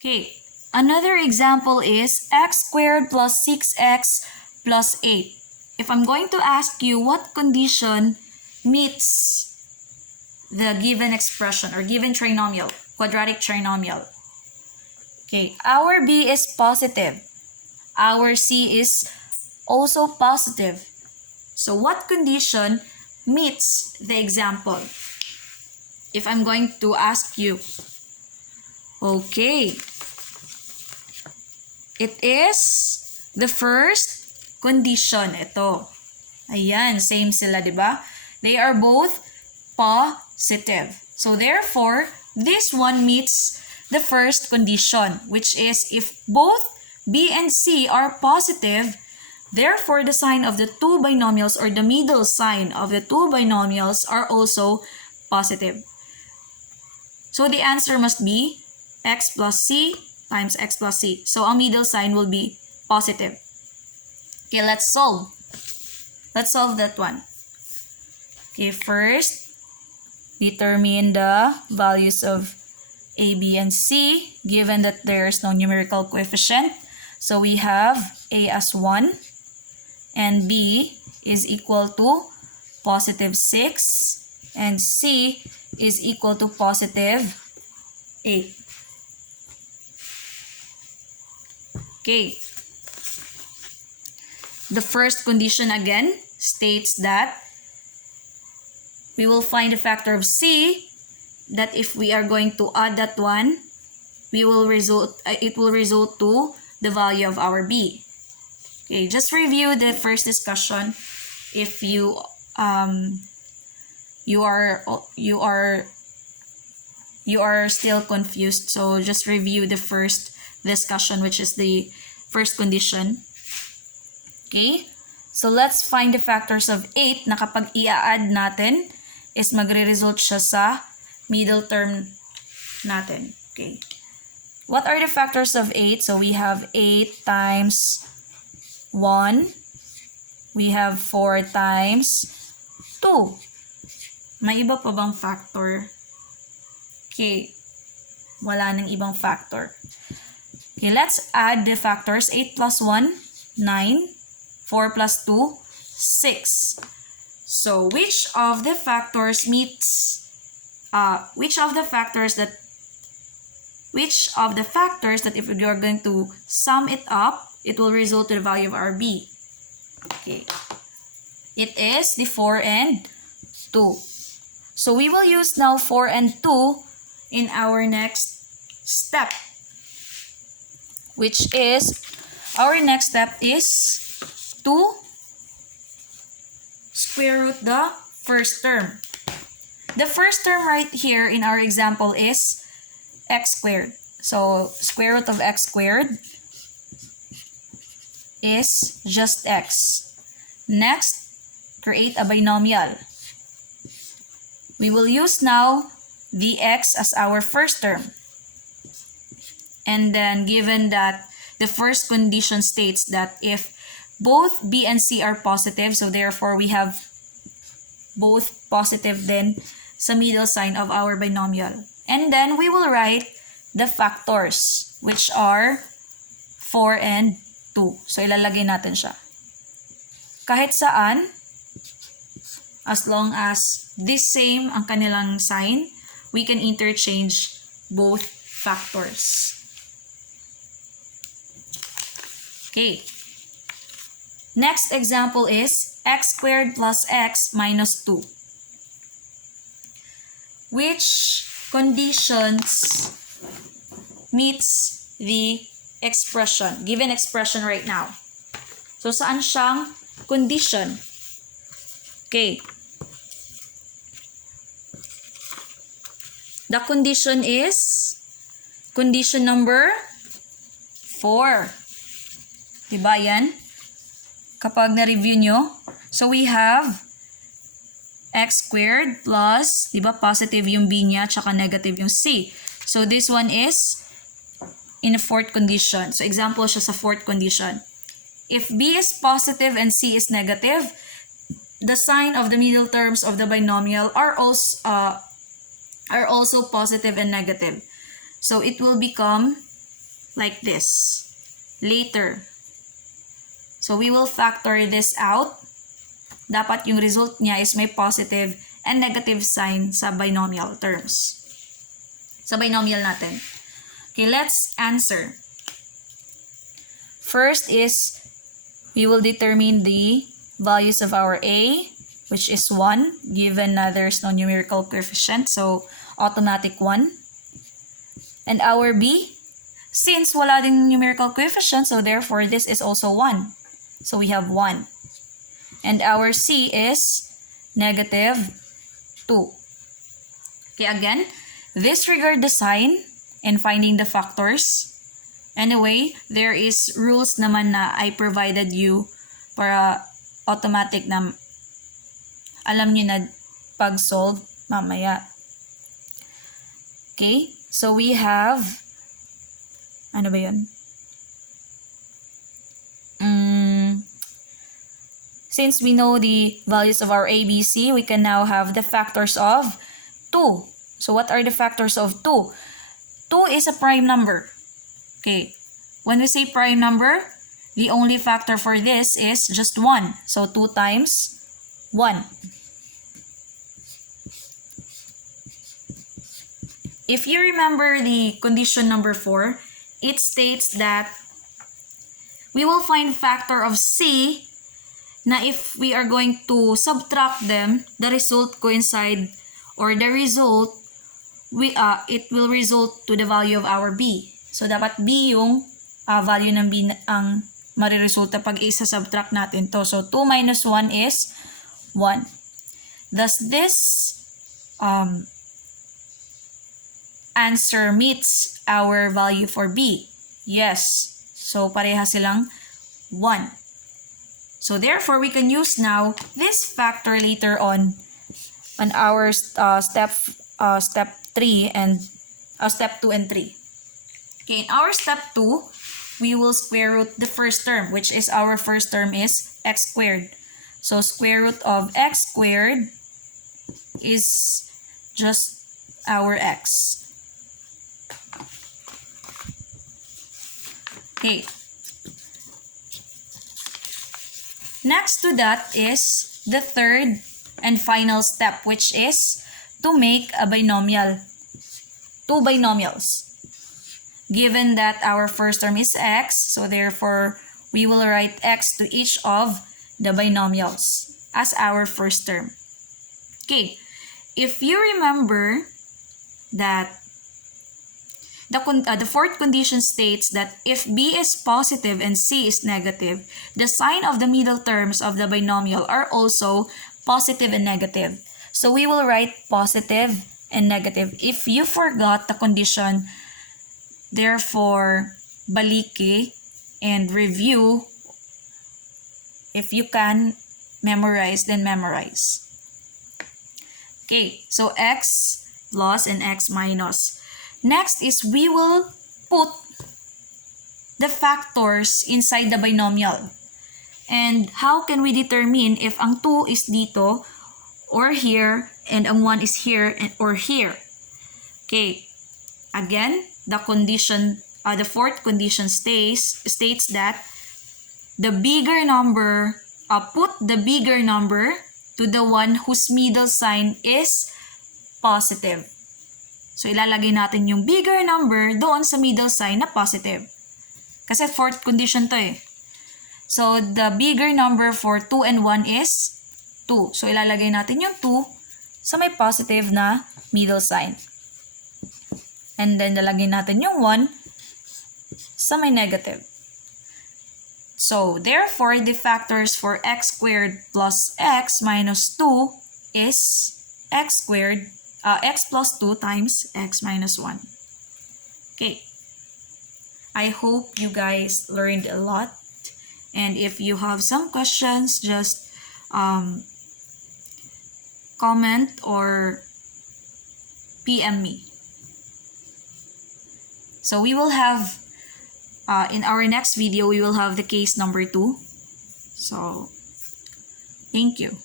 Okay, another example is x squared plus 6x plus 8. If I'm going to ask you what condition meets the given expression or given trinomial, quadratic trinomial. Okay, our b is positive. Our c is also positive. So what condition meets the example? If I'm going to ask you, okay, it is the first condition. Ito. Ayan, same sila, di ba? They are both positive. So therefore, this one meets the first condition, which is if both b and c are positive, therefore the sign of the two binomials or the middle sign of the two binomials are also positive. So the answer must be x plus c times x plus c. So ang middle sign will be positive. Okay, let's solve. Let's solve that one. Okay, first, determine the values of a, b, and c given that there is no numerical coefficient. So we have a as 1 and b is equal to positive 6 and c is equal to positive 8. Okay. The first condition again states that we will find the factor of c, that if we are going to add that one, it will result to the value of our b. Okay, just review the first discussion if you are still confused. So just review the first discussion, which is the first condition. Okay? So let's find the factors of 8 na kapag i-add natin is magre-result siya sa middle term natin. Okay. What are the factors of 8? So we have 8 times 1. We have 4 times 2. May iba pa bang factor? Okay. Wala nang ibang factor. Okay, let's add the factors. 8 plus 1, 9. 4 plus 2, 6. So which of the factors that if we are going to sum it up, it will result to the value of our b? Okay. It is the 4 and 2. So we will use now 4 and 2 in our next step, which is, our next step is to square root the first term. The first term right here in our example is x squared. So square root of x squared is just x. Next, create a binomial. We will use now the x as our first term. And then given that the first condition states that if both b and c are positive, so therefore we have both positive then sa middle sign of our binomial. And then we will write the factors, which are 4 and 2. So ilalagay natin siya. Kahit saan, as long as this same ang kanilang sign, we can interchange both factors. Okay. Next example is x squared plus x minus 2. Which conditions meets the expression, given expression right now? So saan siyang condition? Okay. The condition is condition number 4. Diba yan? Kapag na-review nyo, so we have x squared plus, diba, positive yung b niya, tsaka negative yung c. So this one is in a fourth condition. So example siya sa fourth condition. If b is positive and c is negative, the sign of the middle terms of the binomial are also positive and negative. So it will become like this later. So we will factor this out. Dapat yung result niya is may positive and negative sign sa binomial terms. Sa binomial natin. Okay, let's answer. First is, we will determine the values of our A, which is 1, given na there's no numerical coefficient, so automatic 1. And our B, since wala ding numerical coefficient, so therefore this is also 1. So we have 1. And our C is negative 2. Okay, again, disregard the sign and finding the factors. Anyway, there is rules naman na I provided you para automatic na alam nyo na pag-solve mamaya. Okay, so we have, ano ba yun? Since we know the values of our A, B, C, we can now have the factors of 2. So what are the factors of 2? 2 is a prime number. Okay, when we say prime number, the only factor for this is just 1. So 2 times 1. If you remember the condition number 4, it states that we will find factor of C na if we are going to subtract them, the result coincide or the result it will result to the value of our B. So dapat B yung value ng B ang mariresulta pag isa-subtract natin to. So 2 minus 1 is 1. Does this answer meets our value for B? Yes. So pareha silang 1. So therefore, we can use now this factor later on our step 3 and step 2 and 3. Okay, in our step 2, we will square root the first term, which is our first term is x squared. So square root of x squared is just our x. Okay. Next to that is the third and final step, which is to make a binomial. 2 binomials. Given that our first term is x, so therefore we will write x to each of the binomials as our first term. Okay, if you remember that the fourth condition states that if B is positive and C is negative, the sign of the middle terms of the binomial are also positive and negative. So we will write positive and negative. If you forgot the condition, therefore, baliki and review. If you can memorize, then memorize. Okay, so x plus and x minus. Next is we will put the factors inside the binomial. And how can we determine if ang 2 is dito or here and ang 1 is here or here? Okay, again, the fourth condition states that the bigger number, put the bigger number to the one whose middle sign is positive. So, ilalagay natin yung bigger number doon sa middle sign na positive. Kasi fourth condition to eh. So, the bigger number for 2 and 1 is 2. So, ilalagay natin yung 2 sa may positive na middle sign. And then, lalagay natin yung 1 sa may negative. So, therefore, the factors for x squared plus x minus 2 is x squared x plus 2 times x minus 1. Okay. I hope you guys learned a lot. And if you have some questions, just comment or PM me. So we will have, in our next video, we will have the case number 2. So, thank you.